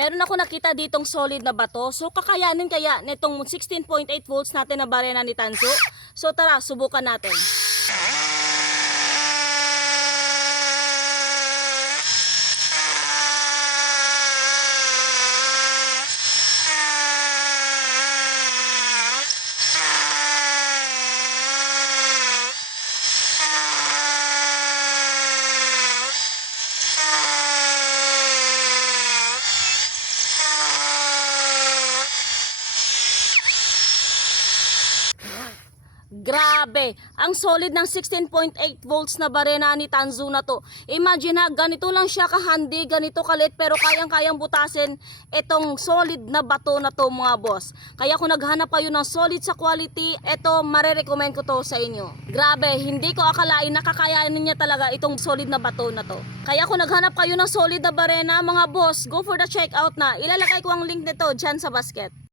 Meron ako nakita ditong solid na bato. So kakayanin kaya nitong 16.8 volts natin na barena ni Tanso. So tara, subukan natin. Grabe, ang solid ng 16.8 volts na barena ni Tanso na to. Imagine ha, ganito lang siya kahandi, ganito kalit, pero kayang-kayang butasin itong solid na bato na to mga boss. Kaya kung naghanap kayo ng solid sa quality, ito marerecommend ko to sa inyo. Grabe, hindi ko akalain nakakayanin niya talaga itong solid na bato na to. Kaya kung naghanap kayo ng solid na barena mga boss, go for the checkout na. Ilalagay ko ang link nito dyan sa basket.